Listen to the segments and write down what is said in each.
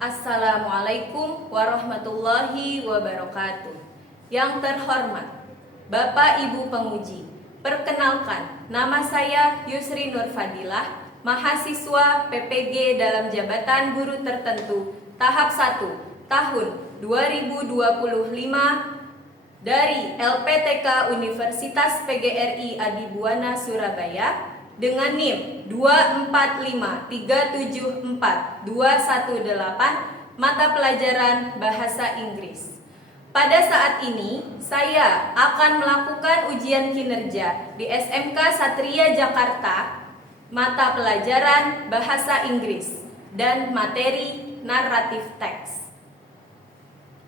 Assalamualaikum warahmatullahi wabarakatuh. Yang terhormat Bapak Ibu Penguji, perkenalkan, nama saya Yusri Nur Fadilah, mahasiswa PPG dalam jabatan guru tertentu tahap 1 tahun 2025 dari LPTK Universitas PGRI Adibuana Surabaya dengan NIM 245374218 mata pelajaran Bahasa Inggris. Pada saat ini, saya akan melakukan ujian kinerja di SMK Satria Jakarta, mata pelajaran Bahasa Inggris dan materi naratif teks.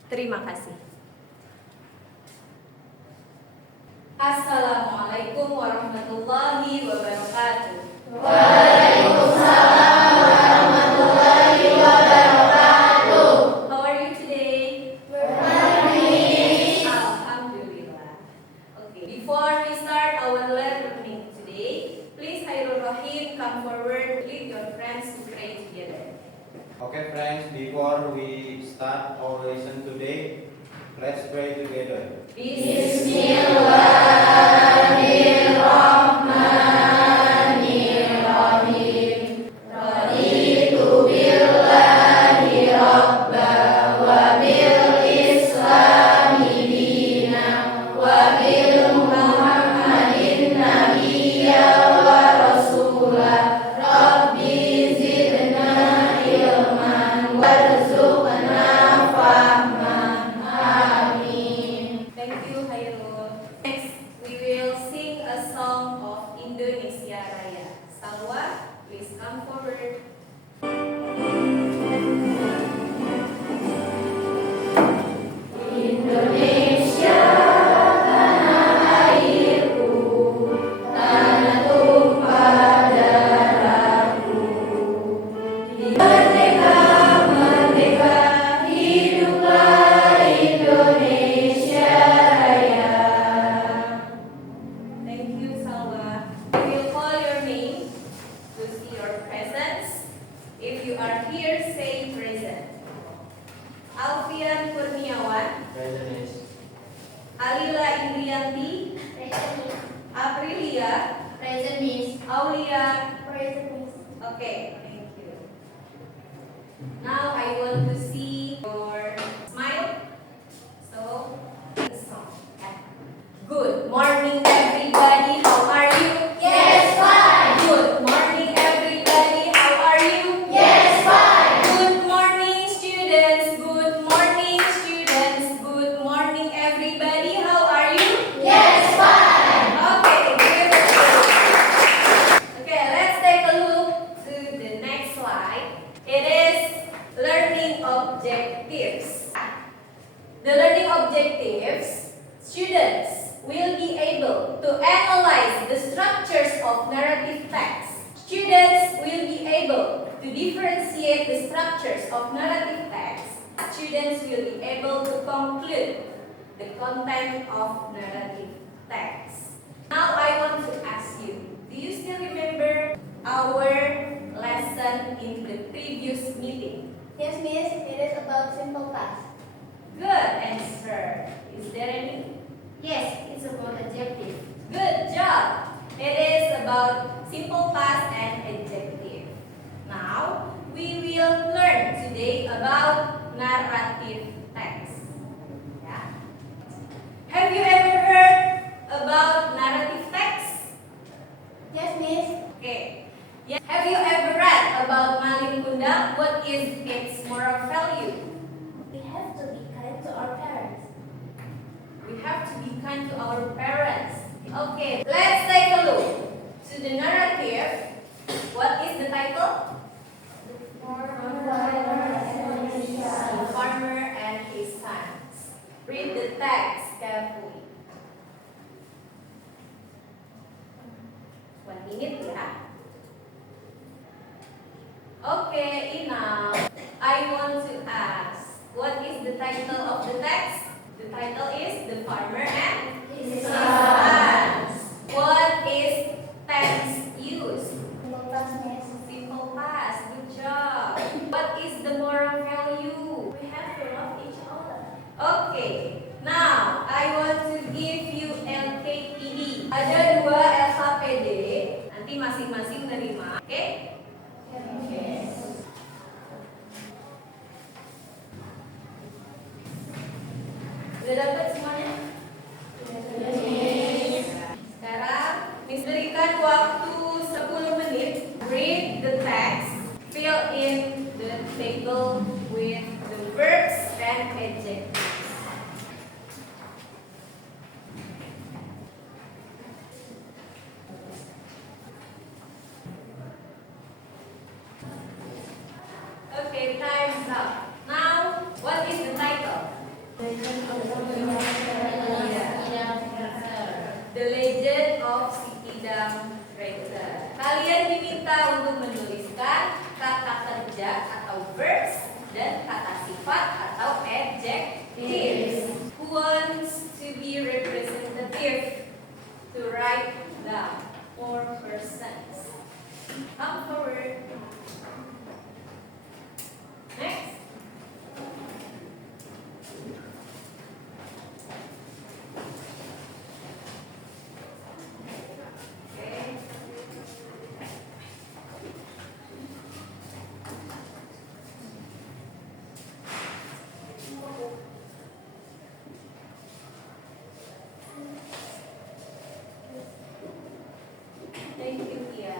Terima kasih. Assalamualaikum warahmatullahi wabarakatuh. Waalaikumsalam warahmatullahi wabarakatuh. How are you today? Baik. Alhamdulillah. Okay, before we start our learning today, please Hairul Rahim come forward with your friends to pray together. Okay friends, before we start our lesson today, let's pray together. Bismillahirrahmanirrahim. Raditu billahi rabba wa bil islami dina wa bil muhammadin nabiyya wa rasulah. Rabbi zidna ilman warzuqna fahman. Amin. Thank you, Hairul. Next, we will sing a song of Indonesia Raya. Salwa, please come forward. Indonesia tanah airku, tanah tumpah darahku. Merdeka, merdeka, hiduplah Indonesia Raya. Thank you, Salwa. We will call your name to see your presence. If you are here, say present. Alfian Kurniawan, Alila Indrianti, Aprilia, Aulia. Okay, thank you. Now I want to see your smile. So, the song. Good morning, everybody. How are you? Yes, fine. Good morning, everybody. How are you? Yes, fine. Good morning, students. Good morning, students. Good morning, everybody. How are you? Yes, fine. Okay, good. Okay, let's take a look to the next slide. It is learning objectives. The learning objectives, students will be able to analyze the structures of narrative text. Students will be able to differentiate the structures of narrative text. Students will be able to conclude the content of narrative text. Now I want to ask you, do you still remember our lesson in the previous meeting? Yes, Miss. It is about simple past. Good answer. Is there any? Yes, it's about adjective. Good job. It is about simple past and adjective. Now, we will learn today about narrative text. Yeah. Have you ever heard about narrative text? Yes, Miss. Okay. Yeah. Have you ever read about Malin Kundang? What is its moral value? We have to be kind to our parents. We have to be kind to our parents. Okay, let's take a look to the narrative. What is the title? The Farmer and His Sons. Read the text carefully. 1 minute ya. Okay, enough. I want to ask, what is the title of the text? The title is The Farmer and His Sons. What is tense used? Simple past, Miss. Simple past. Good job. What is the moral value Udah dapat semuanya? Sekarang Miss berikan waktu 10 menit. Read the text. Fill in the table with the verbs and adjectives. Okay, time's up. Now, what is the title? The Legend of Si Idam Racer. Kalian diminta untuk menuliskan kata kerja atau verbs dan kata sifat atau adjectives. Who wants to be representative to write down 4 persons? Come forward. Next. Okay. Thank you, Tia.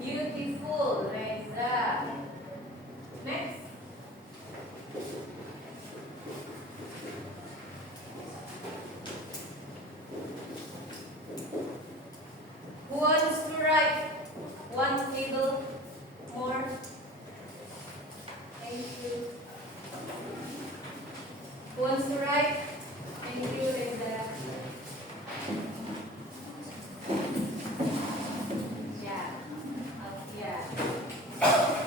Beautiful, Reza. Next. Who wants to write one table more? Thank you. Who wants to write? Thank you, Reza. Yeah. Yeah.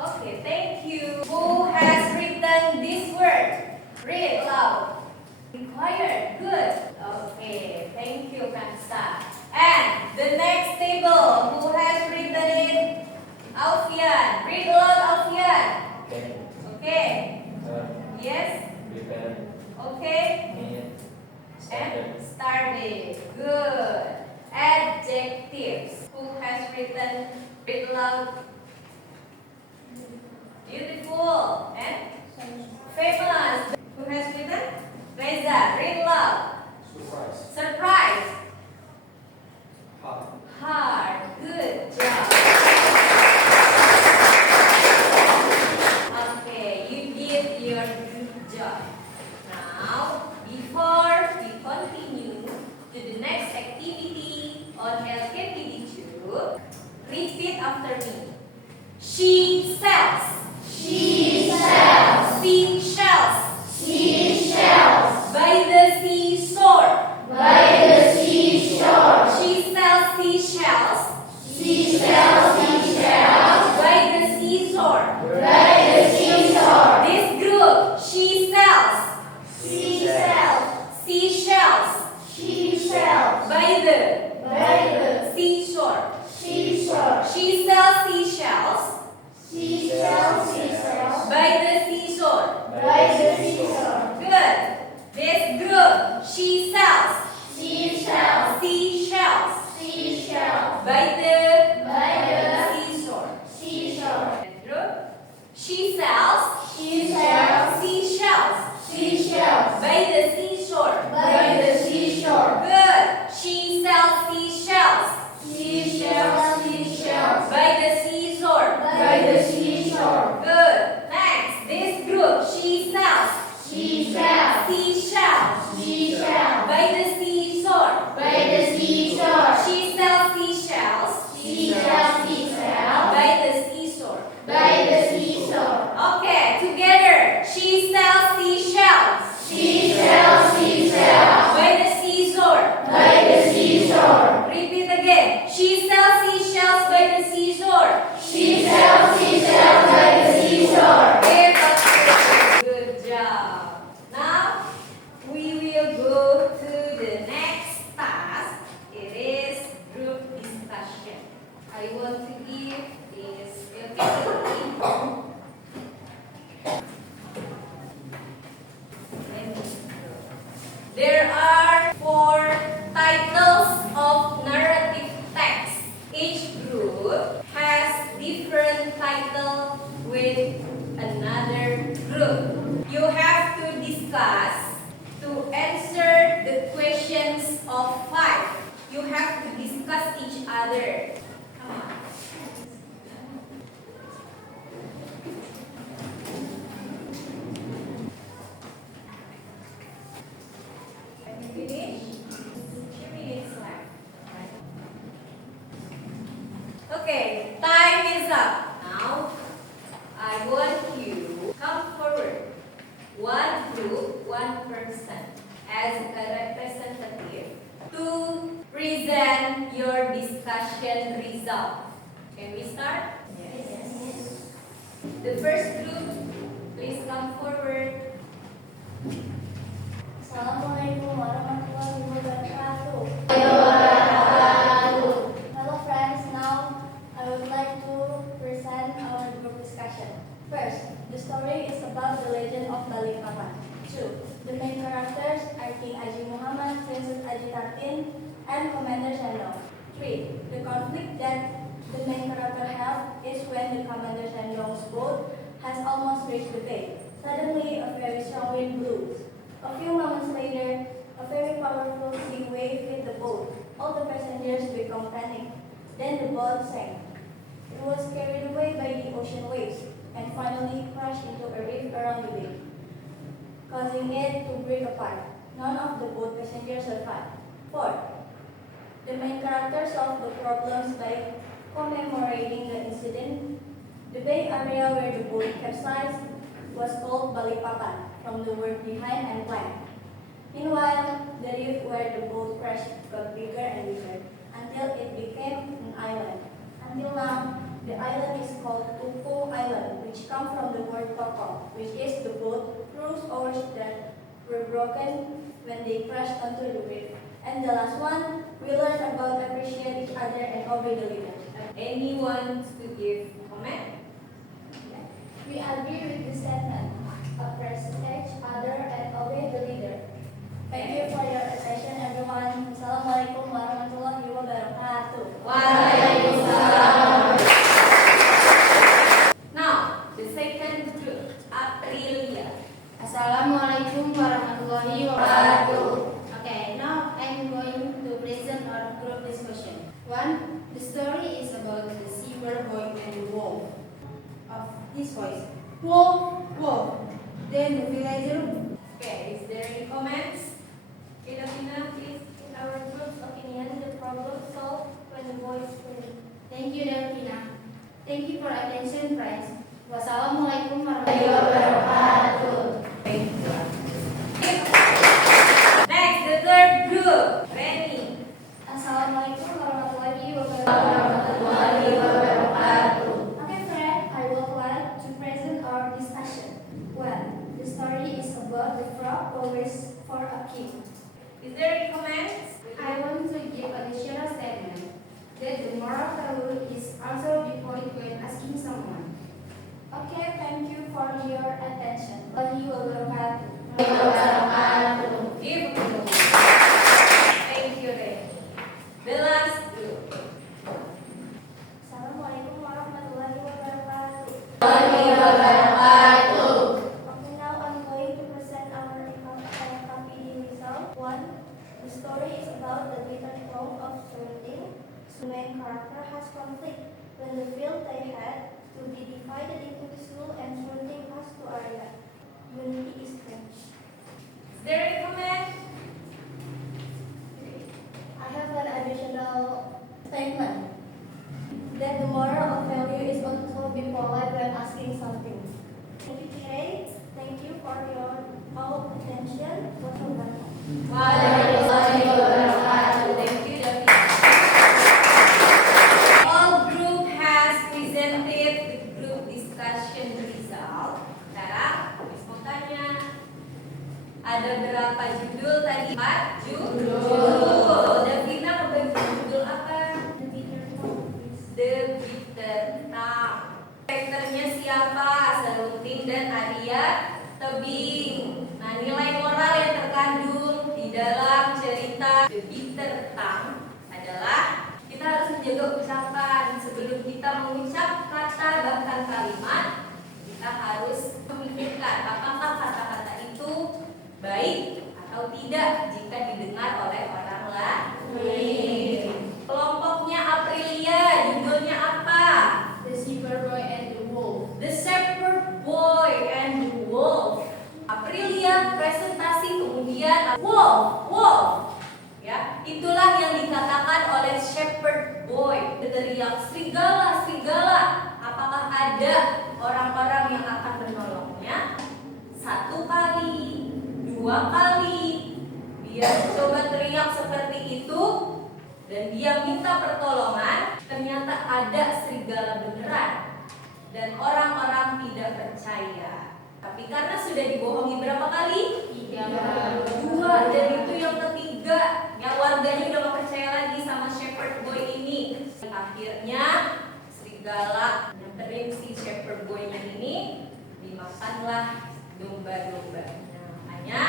Okay, thank you. Who has written this word? Read loud. Required. Good. Okay, thank you, Kansa. And the next table, who has written it? Alfian. Read loud, Alfian. Okay. Okay. Yes. Prepare. Okay. Me. And started. Good. Adjectives. Who has written? Read loud. Beautiful. And famous. Who has written? Reza. Read loud. Surprise. Surprise. Hard. Hard. Good job. Okay, you did your good job. Now, before we continue to the next activity on LKPD2, repeat after me. She sells. She sells Seashells seashells by the seashore. by the seashore. She sells seashells She sells seashells by the seashore. by the seashore. This group, she sells She sells seashells seashells by the by the seashore. seashore. She sells seashells She sells seashells by the seashore. by the seashore. Good. This group, she sells Seashells seashells seashells by the by seashore. the seashore. Next group, she sells She sells seashells seashells by the seashore. by the seashore. Good. She sells seashells Seashells seashells by the seashore. by the seashore. Good. Next, this group, she sells Seashells seashells seashells by the seashore. by the seashore. She sells seashells Seashells seashells by the seashore. by the seashore. Okay, together. She sells seashells Seashells seashells by the seashore. by the seashore. Repeat again. She sells seashells by the seashore. Seashells seashells by the seashore. Good job. Now we will go to the next task. It is group discussion. I want to give this activity. group has different title with another group. You have to discuss to answer the questions of 5. You have to discuss each other. Come on. Let me finish. 2 minutes left. Okay, time is up. Now, I want you come forward. One group, one person as a representative to present your discussion result. Can we start? Yes. The first group, please come forward. Assalamualaikum warahmatullahi wabarakatuh. Hello friends, now I would like to present our group discussion. First, the story is about the legend of Balikpapan. 2. The main characters are King Haji Muhammad, Princess Haji Tatin, and Commander Shandong. 3. The conflict that the main character have is when the Commander Shandong's boat has almost reached the bay. Suddenly, a very strong wind blows. A few moments later, a very powerful sea wave hit the boat. All the passengers become panicked. Then the boat sank. It was carried away by the ocean waves and finally crashed into a reef around the bay, causing it to break apart. None of the boat passengers survived. 4. The main character solved the problems by commemorating the incident. The bay area where the boat capsized was called Balikpapan, from the word behind and blank. Meanwhile, the reef where the boat crashed got bigger and bigger until it became an island. Until now, the island is called Tuku Island, which comes from the word toko, which is the boat crews oars that were broken when they crashed onto the reef. And the last one, we learned about appreciate each other and obey the leader. Anyone to give comment? We agree with the statement. Appreciate each other and obey the leader. Thank you for your attention, everyone. Assalamualaikum warahmatullahi wabarakatuh. Waalaikumsalam. Now, the second group, Aprilia. Assalamualaikum warahmatullahi wabarakatuh. Okay, now I'm going to present our group discussion. 1. The story is about the silver boy and the wolf. Of this voice, wolf, wolf. Then the villager. Okay, is there any comments? Filipina, please. In our group's opinion, the problem solved when the boys win. Thank you, Delphina. Thank you for attention, friends. Wassalamualaikum warahmatullahi wabarakatuh. Thank you. Next, the third group, Reni. Assalamualaikum warahmatullahi wabarakatuh. Okay, friend, I would like to present our discussion. Well, the story is about the frog always for a king. Is there any comments? I want to give additional statement that the moral value is also devoid when asking someone. Okay, thank you for your attention. Wassalamualaikum wabarakatuh. Give a clue. Thank you, Reni. The last group. Assalamualaikum warahmatullahi wabarakatuh. Okay, now I'm going to present our KPD result. 1. The story is about the different form of surrounding. The main character has conflict when the field they had to be divided into the school and surrounding has to area. Unity is strength. Is there any comment? I have an additional statement that the moral of value is also be polite when asking something. Thank you, Kay. Thank you for your all attention. Waalaikumsalam. Thank you, David. All group has presented the group discussion result. Sekarang, Miss mau tanya, ada berapa judul tadi? 4 judul. Davina mau bagi judul apa? The Bitter Tongue. Karakternya siapa? Serunting dan Arya Tebing. Nah, nilai moral yang terkandung di dalam cerita The Bitter Tongue adalah kita kita harus menjaga ucapan. Sebelum kita mengucap kata bahkan kalimat, kita harus memikirkan apakah kata-kata itu baik atau tidak jika didengar oleh orang lain. Kelompoknya Aprilia, judulnya apa? The Shepherd Boy and the Wolf. The Shepherd Boy and the Wolf. Aprilia presentasi, kemudian wolf. Ya, itulah yang dikatakan oleh Shepherd Boy. Teriak serigala. Apakah ada orang-orang yang akan menolongnya? 1 kali, 2 kali. Dia coba teriak seperti itu dan dia minta pertolongan. Ternyata ada serigala beneran dan orang-orang tidak percaya. Tapi karena sudah dibohongi berapa kali? 2, dan itu yang ketiga. Ya, warganya udah gak percaya lagi sama Shepherd Boy ini. Akhirnya serigala nganterin si Shepherd Boy-nya ini, dimakanlah domba-domba. Nah, makanya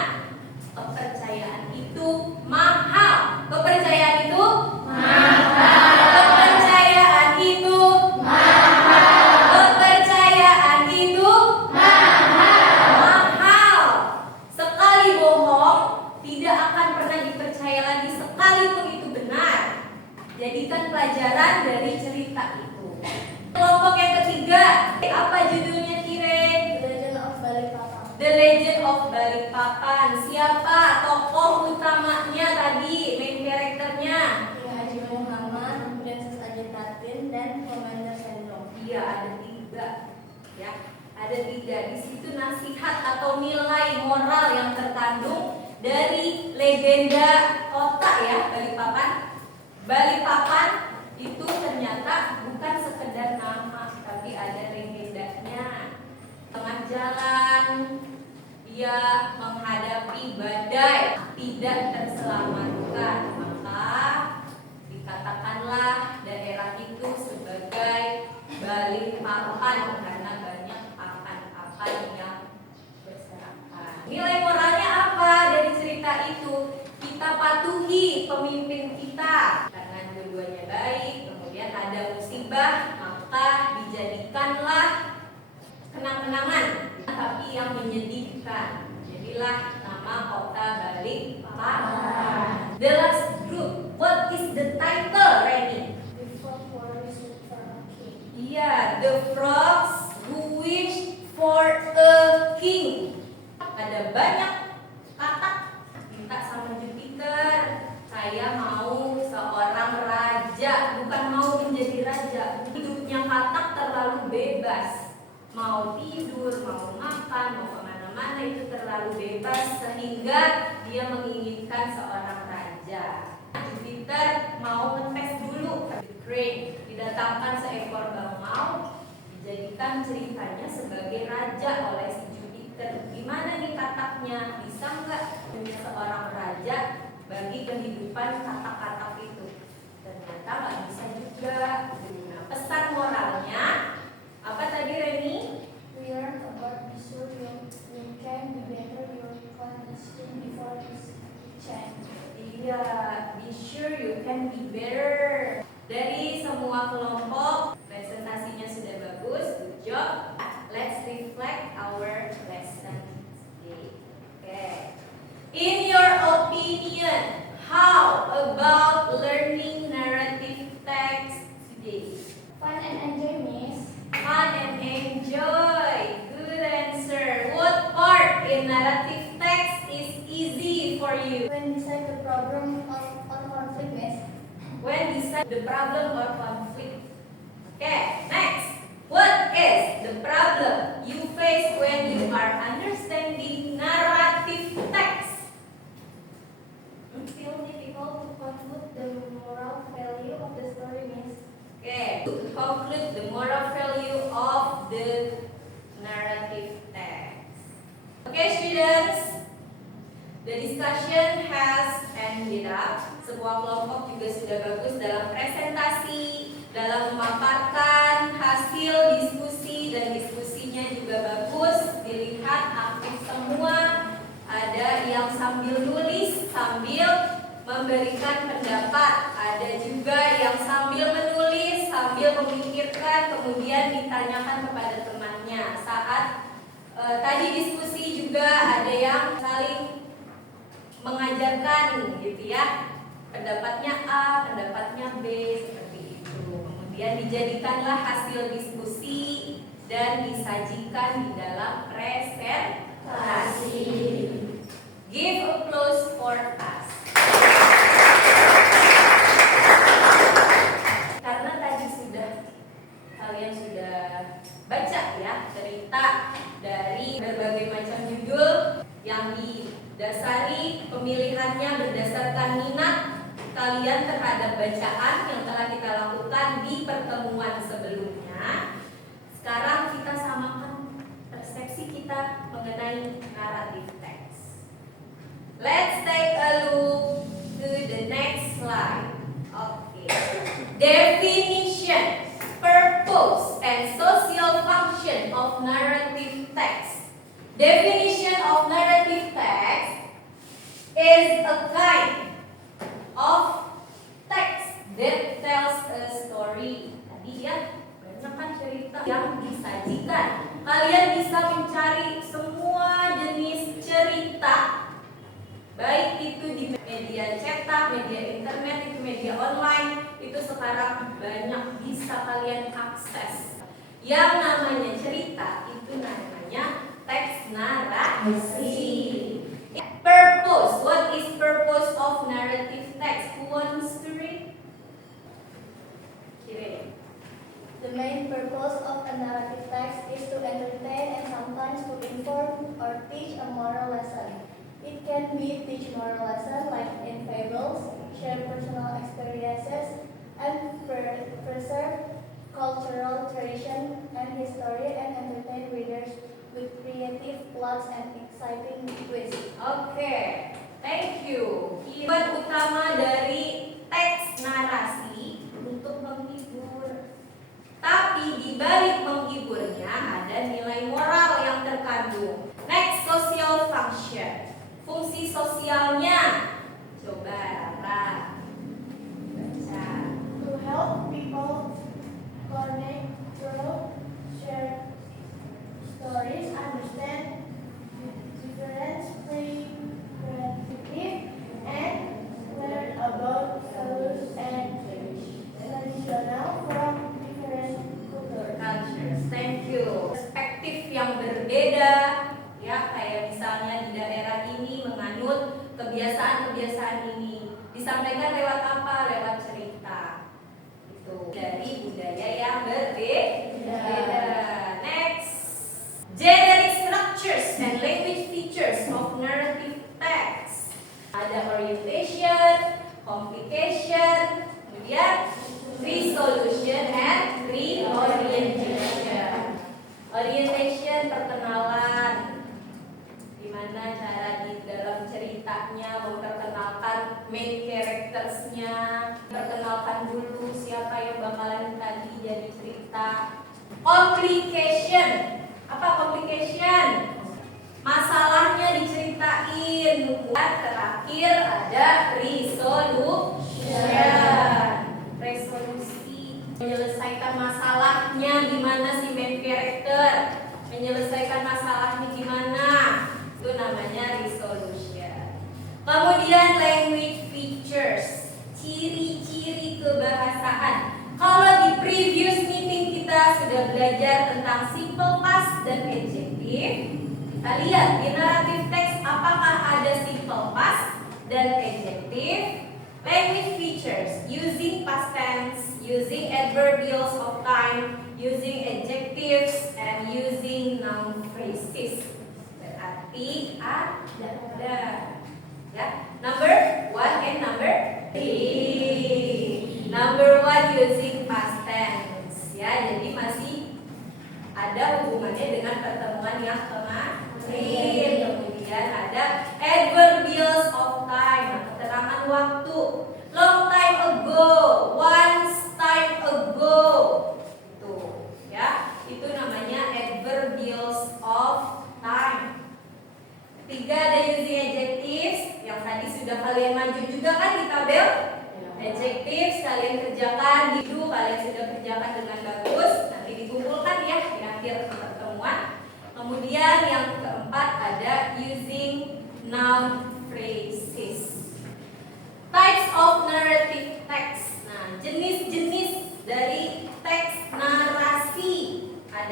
kepercayaan itu mahal. Kepercayaan itu mahal. Kepercayaan itu mahal. Kepercayaan itu mahal. Sekali bohong tidak akan pernah dipercaya lagi, sekalipun itu benar. Jadikan pelajaran dari cerita itu. Kelompok yang ketiga, apa judulnya Kire? The Legend of Balikpapan. The Legend of Balikpapan. Siapa tokoh utamanya tadi, main karakternya? Ki Haji Muhammad, Princess Ajitatin, dan Commander Sendong. Iya, ada 3. Ya, ada 3. Di situ nasihat atau nilai moral yang terkandung dari legenda kota ya, Balikpapan. Balikpapan itu ternyata bukan sekedar nama, tapi ada legendanya. Tengah jalan dia menghadapi badai, tidak terselamatkan, maka dikatakanlah daerah itu sebagai Balikpapan karena banyak akan yang berserakan. Nilai moralnya apa dari cerita itu? Kita patuhi pemimpin kita karena dua-duanya baik. Kemudian ada musibah, maka dijadikanlah kenang-kenangan, tapi yang menyedihkan. Jadilah nama kota Balikpapan. The last group, what is the title, Reni? The Frog Warriors for a King. Iya, the frogs who wish for a king. Ada banyak katak minta sama Jupiter. Saya mau seorang raja, bukan mau menjadi raja. Hidupnya katak terlalu bebas. Mau tidur, mau makan, mau kemana-mana itu terlalu bebas sehingga dia menginginkan seorang raja. Jupiter mau ngetes dulu. The Crane didatangkan seekor bangau, dijadikan ceritanya sebagai raja oleh si Jupiter. Gimana nih kataknya? Bisa nggak punya seorang raja bagi kehidupan katak-katak itu? Ternyata nggak bisa juga. Nah, pesan moralnya apa tadi, Reni? We learn about be sure you can be better your condition before this change. Iya, be sure you can be better. Dari semua kelompok, presentasinya sudah bagus, good job. Let's reflect our lesson today. Okay. In your opinion, how about learning narrative text today? Fun and enjoy, Miss. Fun and enjoy. Good answer. What part in narrative text is easy for you? When decide the problem of on conflict, Miss. When decide the problem or conflict. Okay, next. What is the problem you face when you are understanding narrative text? Feel difficult to conclude the moral value of the story, Miss. Okay, to conclude the moral value of the narrative text. Okay, students, the discussion has ended up. Semua kelompok juga sudah bagus dalam presentasi, dalam memaparkan hasil diskusi, dan diskusinya juga bagus. Dilihat aktif semua. Ada yang sambil nulis, sambil memberikan pendapat, ada juga yang sambil menulis, sambil memikirkan, kemudian ditanyakan kepada temannya. Saat tadi diskusi juga ada yang saling mengajarkan gitu ya, pendapatnya A, pendapatnya B, seperti itu. Kemudian dijadikanlah hasil diskusi dan disajikan di dalam presentasi. Give applause for us. Karena tadi kalian sudah baca ya cerita dari berbagai macam judul yang didasari pemilihannya berdasarkan minat kalian terhadap bacaan yang telah kita lakukan di pertemuan sebelumnya. Sekarang kita samakan persepsi kita mengenai naratif teks. Let's take a look to the next slide. Okay. Definition, purpose, and social function of narrative text. Definition of narrative text is a kind of text that tells a story. Tadi ya, banyak kan cerita yang disajikan. Kalian bisa mencari semua jenis cerita, baik itu di media cetak, media internet, itu media online, itu sekarang banyak bisa kalian akses. Yang namanya cerita itu namanya teks narasi. Purpose. What is purpose of narrative text? Who wants to read? Kira. The main purpose of a narrative text is to entertain and sometimes to inform or teach a moral lesson. It can be teach moral lesson like in fables, share personal experiences, and preserve cultural tradition and history, and entertain readers with creative plots and exciting twists. Oke, thank you. Tujuan utama dari teks narasi untuk menghibur. Tapi di balik menghiburnya ada nilai moral yang terkandung. Next, social function. Fungsi sosialnya. Coba, Ra. Baca. To help people connect through share stories, understand difference, play creative, and learn about values and traditional from different Cultures. Thank you. Perspektif yang berbeda, ya, kayak misalnya di daerah ini menganut kebiasaan-kebiasaan ini, disampaikan lewat apa? Lewat cerita. Itu dari budaya yang berbeda. Next, generic structures and language features of narrative text. Ada orientation, complication, kemudian resolution and reorientation. Orientation, perkenalan, gimana cara di dalam ceritanya memperkenalkan main charactersnya, perkenalkan dulu siapa yang bakalan tadi jadi cerita. Complication, apa complication? Masalahnya diceritain. Terakhir ada resolusi, menyelesaikan masalahnya gimana si main character, menyelesaikan masalahnya gimana, itu namanya resolution. Kemudian language features, ciri-ciri kebahasaan. Kalau di previous meeting kita sudah belajar tentang simple past dan adjective. Kita lihat di narrative text apakah ada simple past dan adjective. Language features, using past tense, using adverbials of time, using adjectives, and using noun phrases. Berarti ada. Ya, number 1 and number 3. Number 1 using past tense. Ya, jadi masih ada hubungannya dengan pertemuan yang kemarin. Kemudian ada adverbials of time, keterangan waktu. Long time ago, once time ago. Tuh, ya. Itu namanya adverbials of time. Ketiga ada using adjectives, yang tadi sudah kalian maju juga kan di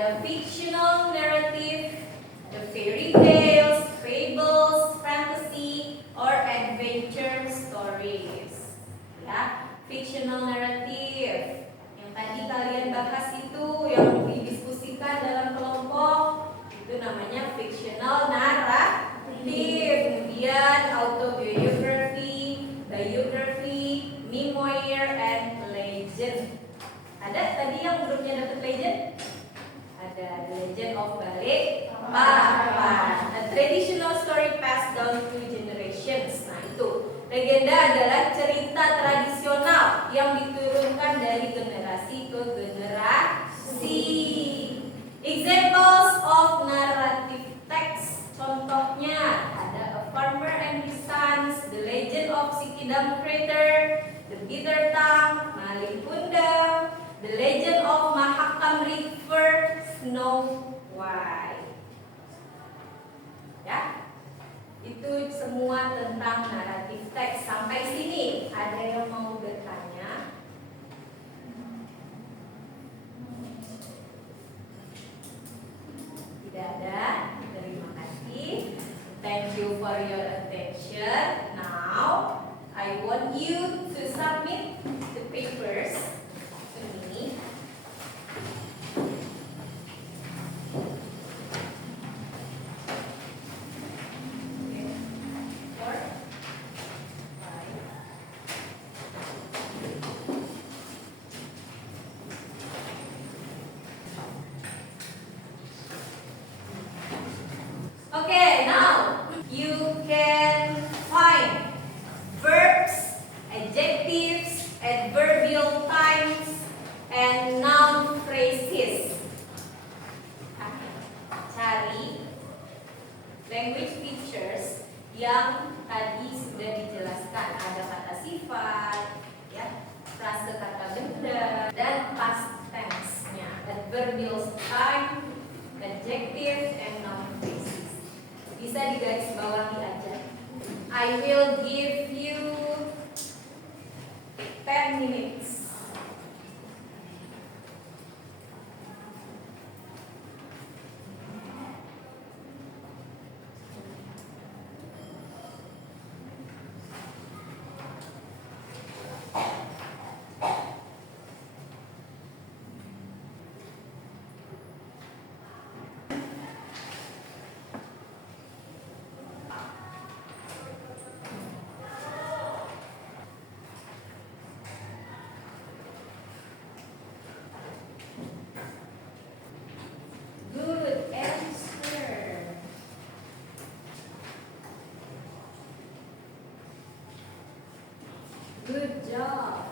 Ada fictional narrative, the fairy tales, fables, fantasy, or adventure stories. Ya, fictional narrative. Yang tadi kalian bahas itu, yang didiskusikan dalam kelompok, itu namanya fictional narrative. Kemudian autobiography, biography, memoir, and legend. Ada tadi yang grupnya dapat legend? Ada The Legend of Balikpapan. A traditional story passed down through generations. Nah itu, legenda adalah cerita tradisional yang diturunkan dari generasi ke generasi. Examples of narrative text. Contohnya ada A Farmer and His Sons, The Legend of Sikidam Crater, The Bitter Tongue, Malin Kundang, The Legend of Mahakam River, Snow White. Ya, itu semua tentang naratif teks. Sampai sini ada yang mau bertanya? Tidak ada. Terima kasih. Thank you for your attention. Now I want you to submit the papers to me. Okay, now you can find verbs, adjectives, adverbial times, and noun phrases. Cari language features yang tadi sudah dijelaskan. Ada kata sifat, ya, frase kata benda, dan past tense-nya. Adverbial time, adjective, and noun phrases. Bisa digaris bawahi aja. I will give you 10 minutes. Good answer. Good job.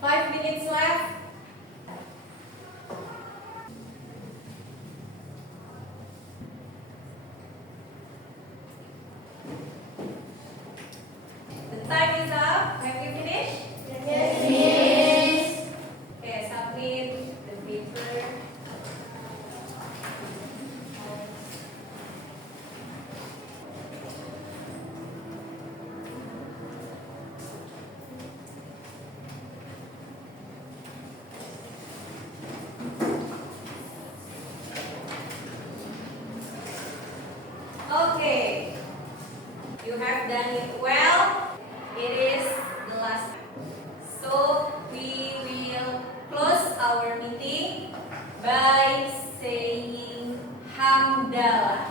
5 minutes left. The time is up. Have you finished? Yes. Okay, submit the paper. Okay, you have done it well. It is the last time. So we will close our meeting by saying hamdalah.